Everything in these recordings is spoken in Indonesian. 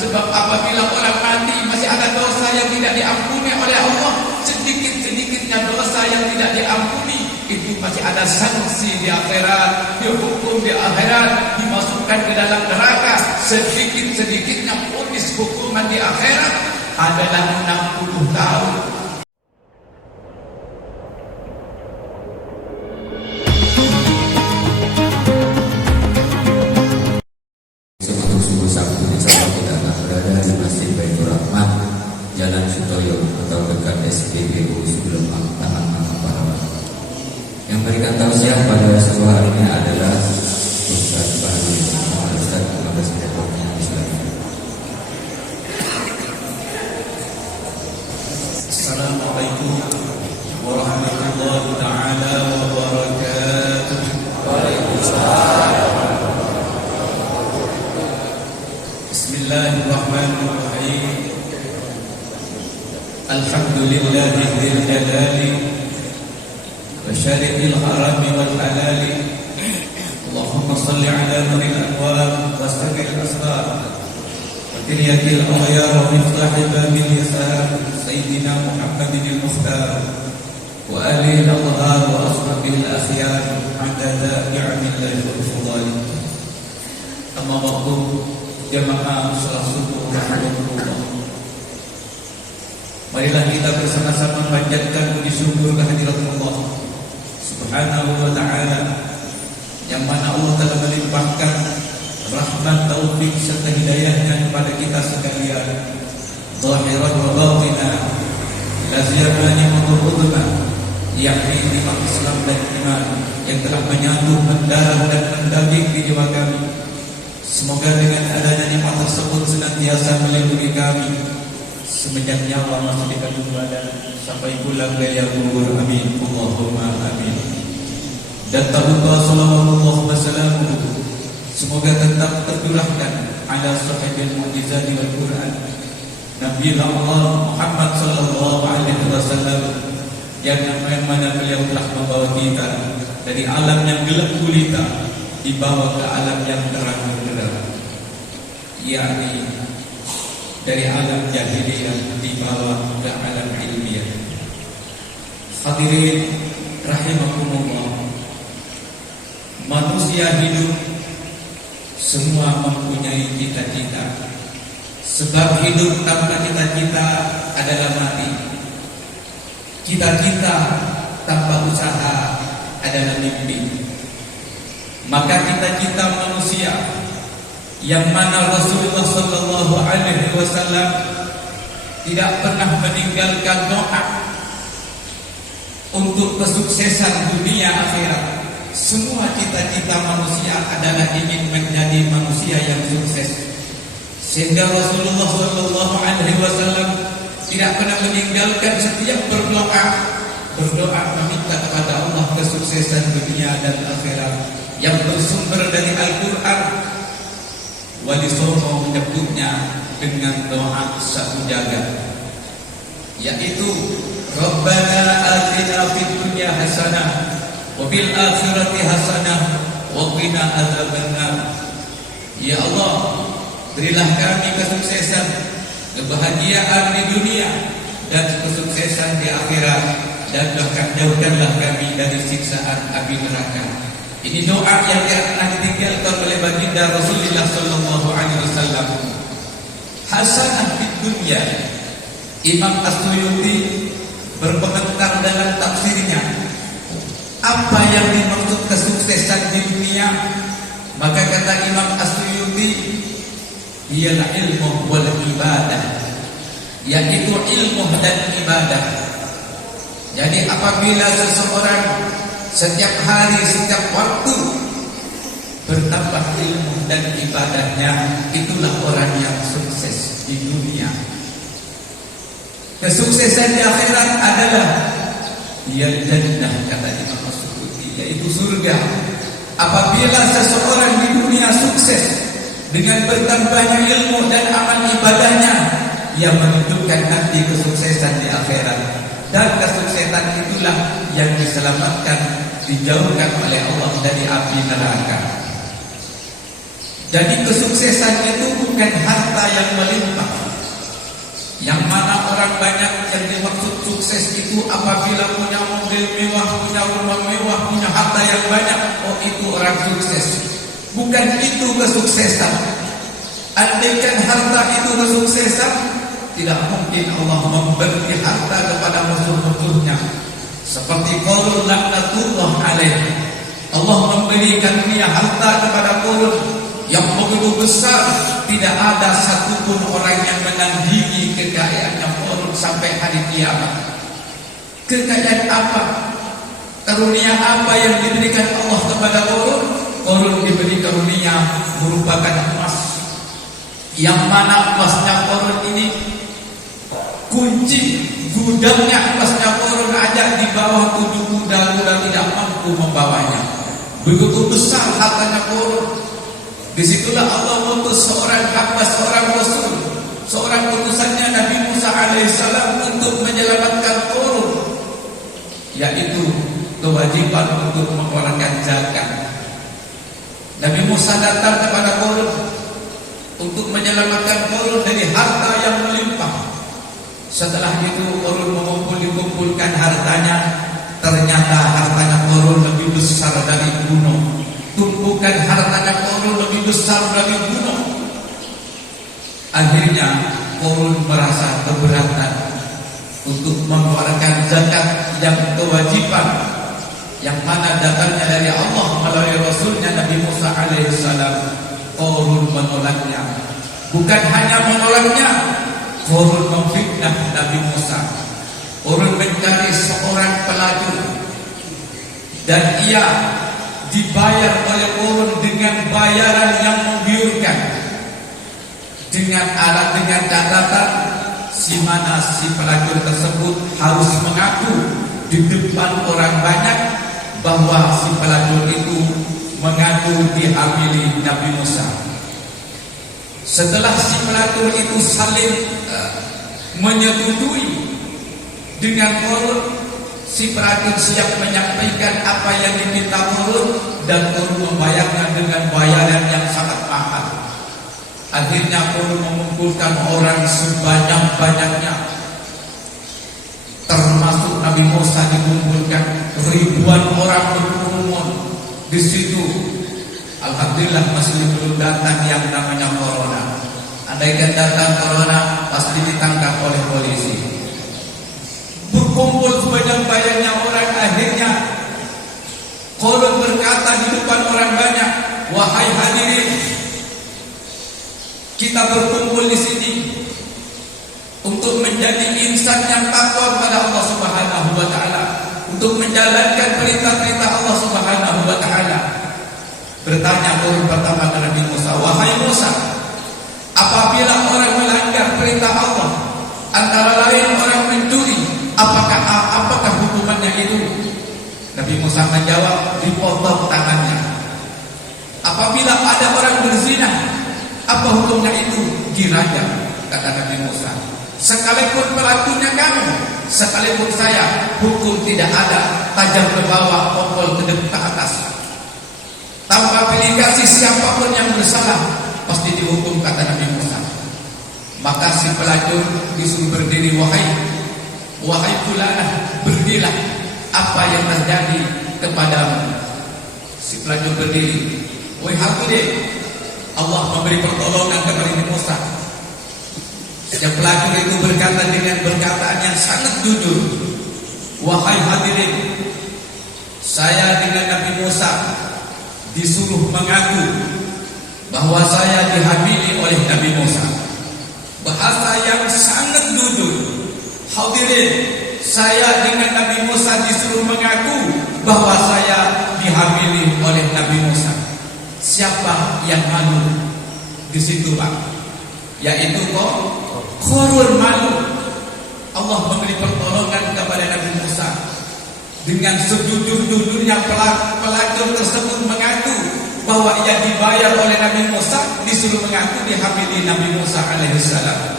Sebab apabila orang mati masih ada dosa yang tidak diampuni oleh Allah, sedikit-sedikitnya dosa yang tidak diampuni, itu masih ada sanksi di akhirat, dihukum di akhirat, dimasukkan ke dalam neraka. Sedikit-sedikitnya vonis hukuman di akhirat adalah 60 tahun. Jalan Sutoyo atau dekat SPBU sebelum taman Parawan. Yang berikan tausiah pada subuh hari ini adalah Ustaz Bahri. Ustaz, terima kasih reportnya. Assalamualaikum warahmatullahi taala wabarakatuh. Waalaikumsalam. Bismillahirrahmanirrahim. Alhamdulillahi dzil jalali wa syari'il harami wal halali. Allahumma salli ala nuril anwar wa sabil asrar wa tiryatil aghyar wa miftahi babil yasar sayyidina Muhammadin al-Mukhtar wa alihi al-adhar wa ashabihi al-akhyar adada ni'amillahi wa fadali. Amma ba'du, jamaah salat subuh rahmatullah. Marilah kita bersama-sama memanjatkan puji syukur kehadirat Allah Subhanahu wa ta'ala, yang mana Allah telah melimpahkan rahmat, taufik serta hidayahnya kepada kita sekalian, zahiran wa batinah, laziyana ni'matul uzma, yakni nikmat Islam dan iman yang telah menyatu, mendalam dan mendaging di jiwa kami. Semoga dengan adanya nikmat tersebut senantiasa melindungi kami semenjak nyawa masih di kandung badan sampai pulang dari kubur. Amin, Allahumma amin. Dan tak lupa sallallahu wasallam semoga tetap tercurahkan ala sahibil mu'jizat wal Quran, Nabi Allah Muhammad sallallahu alaihi wasallam, yang mana beliau telah membawa kita dari alam yang gelap gulita dibawa ke alam yang terang benderang, yakni dari alam jahiliyah dibawa ke alam ilmiah. Hadirin rahimakumullah, manusia hidup semua mempunyai cita-cita. Sebab hidup tanpa cita-cita adalah mati. Cita-cita tanpa usaha adalah mimpi. Maka cita-cita manusia yang mana Rasulullah sallallahu alaihi wasallam tidak pernah meninggalkan doa untuk kesuksesan dunia akhirat. Semua cita-cita manusia adalah ingin menjadi manusia yang sukses. Sehingga Rasulullah sallallahu alaihi wasallam tidak pernah meninggalkan setiap berdoa meminta kepada Allah kesuksesan dunia dan akhirat yang bersumber dari Al-Qur'an. Walisomo menyebutnya dengan doa sahujaga, yaitu Rabbana atina fid dunya hasanah wa fil akhirati hasanah wa qina adzabannar. Ya Allah, berilah kami kesuksesan, kebahagiaan di dunia dan kesuksesan di akhirat, dan bahkan jauhkanlah kami dari siksaan api neraka. Ini doa yang pernah ditinggalkan oleh baginda Rasulullah sallallahu alaihi wasallam. Hasanah di dunia, Imam As-Suyuti berkomentar dalam tafsirnya, apa yang dimaksud kesuksesan di dunia? Maka kata Imam As-Suyuti, ialah ilmu wal ibadah, yaitu ilmu dan ibadah. Jadi apabila seseorang setiap hari, setiap waktu bertambah ilmu dan ibadahnya, itulah orang yang sukses di dunia. Kesuksesan di akhirat adalah dia jannah, kata Imam As-Suyuti, yaitu surga. Apabila seseorang di dunia sukses dengan bertambahnya ilmu dan amal ibadahnya, ia menunjukkan nanti kesuksesan di akhirat. Dan kesuksesan itulah yang diselamatkan, dijauhkan oleh Allah dari api neraka. Jadi kesuksesan itu bukan bukan harta yang melimpah. Yang mana orang banyak yang dimaksud sukses itu apabila punya mobil mewah, punya rumah mewah, punya harta yang banyak, oh itu orang sukses. Bukan itu kesuksesan. Andaikan harta itu kesuksesan, tidak mungkin Allah memberi harta kepada musuh-musuhnya. Seperti Qarun laknatullah alaih. Allah memberikan dunia harta kepada Qarun yang begitu besar, tidak ada satupun orang yang menandingi kekayaannya Qarun sampai hari kiamat. Kekayaan apa? Karunia apa yang diberikan Allah kepada Qarun? Qarun diberi karunia merupakan emas. Yang mana emasnya Qarun ini, kunci gudangnya emasnya Qarun aja di bawah 7 kuda tidak mampu membawanya. Begitu besar hartanya Qarun. Disitulah Allah mengutus seorang hamba, seorang Rasul, seorang utusannya Nabi Musa alaihissalam untuk menyelamatkan Qarun, yaitu kewajiban untuk mengeluarkan zakat. Nabi Musa datang kepada Qarun untuk menyelamatkan Qarun dari harta yang melimpah. Setelah itu Qarun mengumpulkan hartanya. Ternyata hartanya Qarun lebih besar dari gunung. Tumpukan hartanya Qarun lebih besar dari gunung. Akhirnya Qarun merasa keberatan untuk mengeluarkan zakat yang kewajiban, yang mana datangnya dari Allah melalui Rasulnya Nabi Musa alaihissalam. Qarun menolaknya. Bukan hanya menolaknya, Qarun memfitnah Nabi Musa. Qarun mencari seorang pelacur, dan ia dibayar oleh Qarun dengan bayaran yang menggiurkan, dengan catatan si pelacur tersebut harus mengaku di depan orang banyak bahwa si pelacur itu mengaku dihamili Nabi Musa. Setelah si pelacur itu saling menyetujui dengan Qarun, si pelacur siap menyampaikan apa yang diminta Qarun, dan Qarun membayarnya dengan bayaran yang sangat mahal. Akhirnya Qarun mengumpulkan orang sebanyak-banyaknya, termasuk Nabi Musa dikumpulkan. Ribuan orang berkerumun di situ. Alhamdulillah masih belum datang yang namanya corona. Andaikan datang corona, pasti ditangkap oleh polisi. Berkumpul sebanyak-banyaknya orang, akhirnya Qarun berkata di depan orang banyak, "Wahai hadirin, kita berkumpul di sini untuk menjadi insan yang takwa kepada Allah Subhanahu wa taala, untuk menjalankan perintah-perintah Allah Subhanahu wa taala." Bertanya Qarun pertama kepada Nabi Musa, "Wahai Musa, apabila orang melanggar perintah Allah, antara lain orang mencuri, apakah hukumannya itu?" Nabi Musa menjawab, "Dipotong tangannya." "Apabila ada orang berzina, apa hukumnya itu?" "Dirajam," kata Nabi Musa. "Sekalipun pelakunya kamu, sekalipun saya, hukum tidak ada, tajam ke bawah, pukul ke atas. Tanpa pilih kasih siapapun yang bersalah, pasti dihukum," kata Nabi Musa. Maka si pelacur disuruh berdiri, "Wahai fulanah, berdirilah, apa yang terjadi kepadamu?" Si pelacur berdiri. "Wahai hadirin, Allah memberi pertolongan kepada Nabi Musa." Si pelacur itu berkata dengan perkataan yang sangat jujur, "Wahai hadirin, saya dengan Nabi Musa disuruh mengaku bahwa saya dihamili oleh Nabi Musa." Bahasa yang sangat jujur. "Hadirin, saya dengan Nabi Musa disuruh mengaku bahwa saya dihamili oleh Nabi Musa." Siapa yang malu di situ, Pak? Yaitu Qarun malu. Allah memberi pertolongan kepada Nabi Musa. Dengan sejujur-jujurnya pelacur tersebut mengaku bahwa ia dibayar oleh Nabi Musa, disuruh mengaku dihamili Nabi Musa alaihissalam.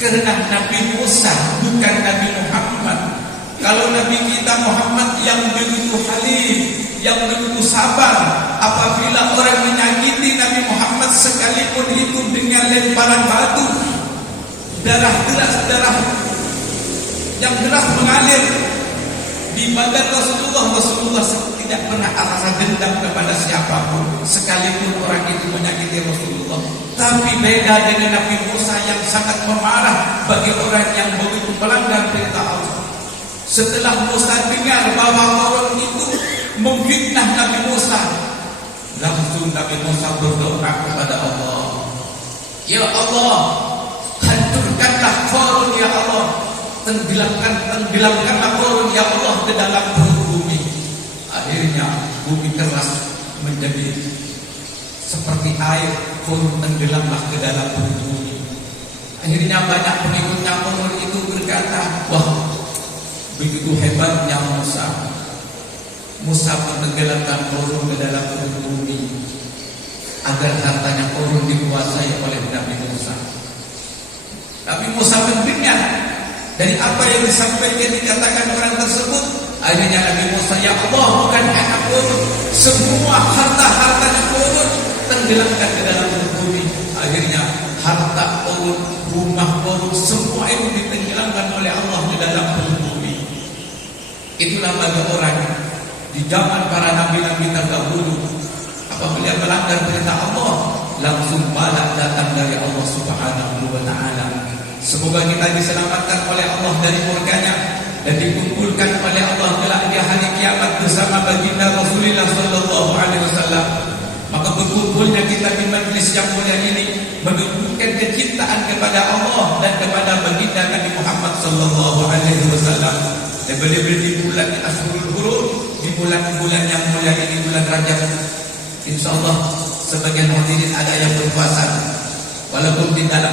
Karena Nabi Musa bukan Nabi Muhammad, Kalau Nabi kita Muhammad yang begitu halim, yang begitu sabar, apabila orang menyakiti Nabi Muhammad sekalipun itu dengan lemparan batu, darah yang deras mengalir di badan Rasulullah tidak pernah rasa dendam kepada siapapun, sekalipun orang itu menyakiti Rasulullah. Tapi beda dengan Nabi Musa yang sangat memarah bagi orang yang begitu melanggar perintah Allah. Setelah Musa dengar bahwa orang itu memfitnah Nabi Musa, langsung Nabi Musa berdoa kepada Allah, ya Allah, hancurkanlah Qarun ya Allah, tenggelamkanlah Qarun ya Allah ke dalam perut bumi. Akhirnya bumi keras menjadi seperti air, Qarun tenggelamlah ke dalam perut bumi. Akhirnya banyak pengikutnya Qarun itu berkata, wah, begitu hebatnya Musa menenggelamkan Qarun ke dalam perut bumi agar hartanya Qarun dikuasai oleh Nabi Musa. Tapi Musa mendengar dari apa yang disampaikan dikatakan orang tersebut. Akhirnya Nabi Musa, ya Allah, bukan hanya Qarun, semua harta-hartanya Qarun tenggelamkan ke dalam perut bumi. Akhirnya harta Qarun, rumah Qarun, semua itu ditenggelamkan oleh Allah ke dalam perut bumi. Itulah bagi orang di zaman para nabi-nabi terdahulu, apabila melanggar perintah Allah, langsung balak datang dari Allah Subhanahu wa taala. Semoga kita diselamatkan oleh Allah dari murkanya dan dikumpulkan oleh Allah kelak di hari kiamat bersama baginda Rasulullah sallallahu alaihi wasallam. Maka berkumpulnya kita di majlis yang mulia ini menunjukkan kecintaan kepada Allah dan kepada baginda Nabi Muhammad sallallahu alaihi wasallam. Dan benar-benar di bulan Ashurul Hurum, di bulan-bulan yang mulia ini, bulan Rajab, insyaallah sebagian hadirin ada yang berpuasa. Walaupun di dalam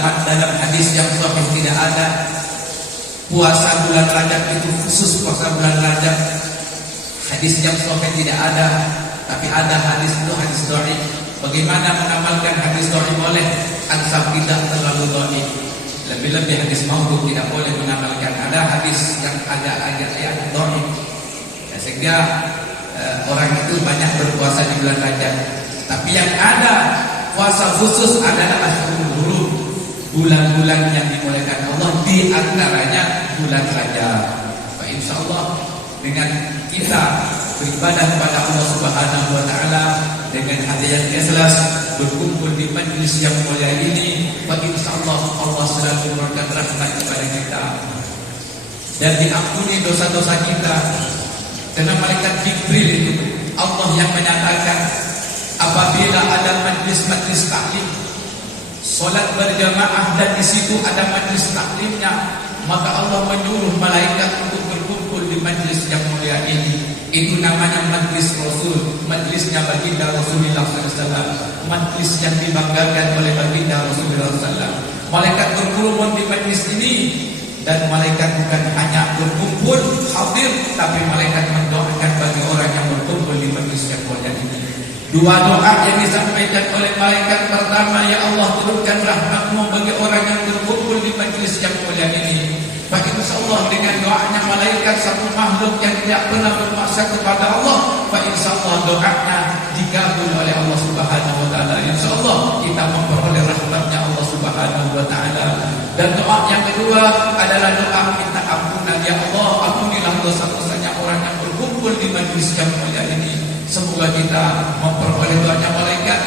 hadis yang sahih tidak ada puasa bulan Rajab itu khusus puasa bulan Rajab. Hadis yang sahih tidak ada, tapi ada hadis itu hadis dhaif. Bagaimana mengamalkan hadis dhaif boleh, asal tidak terlalu dhaif. Lebih-lebih hadis maudhu tidak boleh mengamalkan. Ada hadis yang agak dhaif, ya, sehingga orang itu banyak berpuasa di bulan Rajab. Tapi yang ada puasa khusus adalah Ashurul Hurum, bulan-bulan yang dimuliakan Allah, di antaranya bulan Rajab. Insyaallah dengan kita beribadah kepada Allah Subhanahu wa taala dengan hati yang ikhlas, berkumpul di majlis yang mulia ini, insyaallah Allah selalu memberikan rahmat kepada kita dan diampuni dosa-dosa kita. Karena malaikat Jibril itu Allah yang menyatakan, apabila ada majlis-majlis taklim, solat berjamaah dan di situ ada majlis taklimnya, maka Allah menyuruh malaikat untuk berkumpul di majlis yang mulia ini. Itu namanya majlis Rasul, majlisnya baginda Rasulullah SAW, majlis yang dibanggakan oleh baginda Rasulullah SAW. Malaikat berkerumun di majlis ini, dan malaikat bukan hanya berkumpul hadir, tapi malaikat mendoakan bagi orang yang berkumpul di majlis yang mulia ini. Dua doa yang disampaikan oleh malaikat. Pertama, ya Allah, turunkan rahmat-Mu bagi orang yang berkumpul di majlis yang mulia ini. Insyaallah dengan doanya malaikat, satu makhluk yang tidak pernah bermaksud kepada Allah, insyaallah doanya dikabul oleh Allah Subhanahu wa taala. Insyaallah kita memperoleh rahmatnya Allah Subhanahu wa taala. Dan doa yang kedua adalah doa minta ampunan. Ya Allah, ampunilah dosa-dosanya orang yang berkumpul di majlis yang mulia ini. Semoga kita memperoleh doanya malaikat,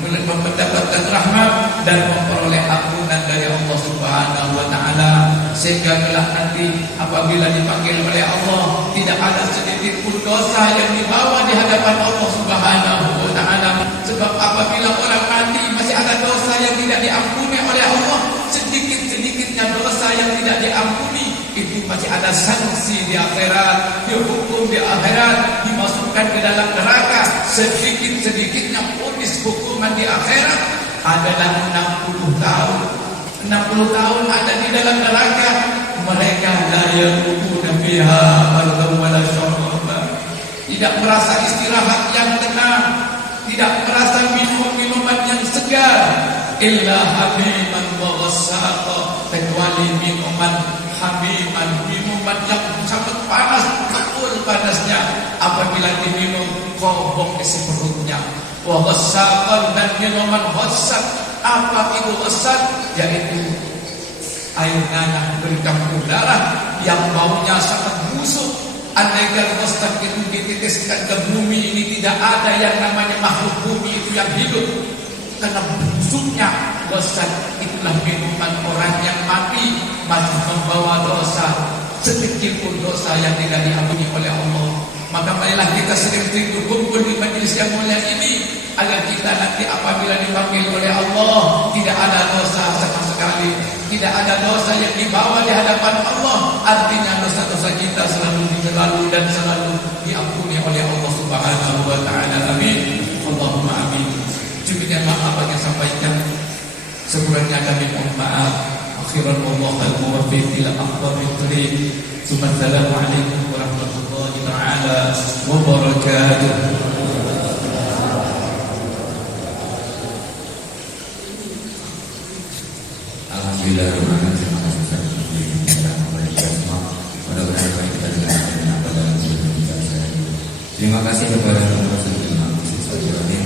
mendapatkan rahmat dan memperoleh ampunan dari Allah Subhanahu wa taala, sehingga kelak nanti apabila dipanggil oleh Allah tidak ada sedikit pun dosa yang dibawa di hadapan Allah Subhanahu wa taala. Sebab apabila orang mati masih ada dosa yang tidak diampuni oleh Allah, sedikit-sedikitnya dosa yang tidak diampuni itu masih ada sanksi di akhirat, dihukum di akhirat, dimasukkan ke dalam neraka. Sedikit-sedikitnya ponis hukuman di akhirat adalah 60 tahun. 60 tahun ada di dalam neraka. Mereka la yarqubuna fiha bardan wala syaraba. Tidak merasa istirahat yang tenang, tidak merasa minuman yang segar, illa hamiman wa ghassaqa, kecuali minuman hamiman, minuman yang sangat panas kobong isi perutnya. Wa ghassaqan, dan minuman ghassaq. Apa itu ghassaq? Yaitu air nanah bercampur darah yang baunya sangat busuk. Andaikan ghassaq itu dititiskan ke bumi ini, tidak ada yang namanya makhluk bumi itu yang hidup. Karena busuknya ghassaq, itulah minuman orang yang mati masih membawa dosa, sedikit pun dosa yang tidak diampuni oleh Allah. Maka marilah kita sering-sering berkumpul di majelis yang mulia ini, agar kita nanti apabila dipanggil oleh Allah tidak ada dosa sama sekali, tidak ada dosa yang dibawa di hadapan Allah. Artinya dosa-dosa kita selalu dan selalu diampuni oleh Allah Subhanahu wa taala. Amin. Allahumma amin. Demikian maaf yang sampaikan, sekurangnya kami mohon maaf. Akhiran wallahu al-muwaffiq ila aqwamit thoriq. Assalamualaikum warahmatullahi taala wabarakatuh. Alhamdulillah, terima kasih Ustaz. Mudah-mudahan apa yang kita dengar pada dalam kehidupan kita. Terima kasih kepada Rasulullah SAW.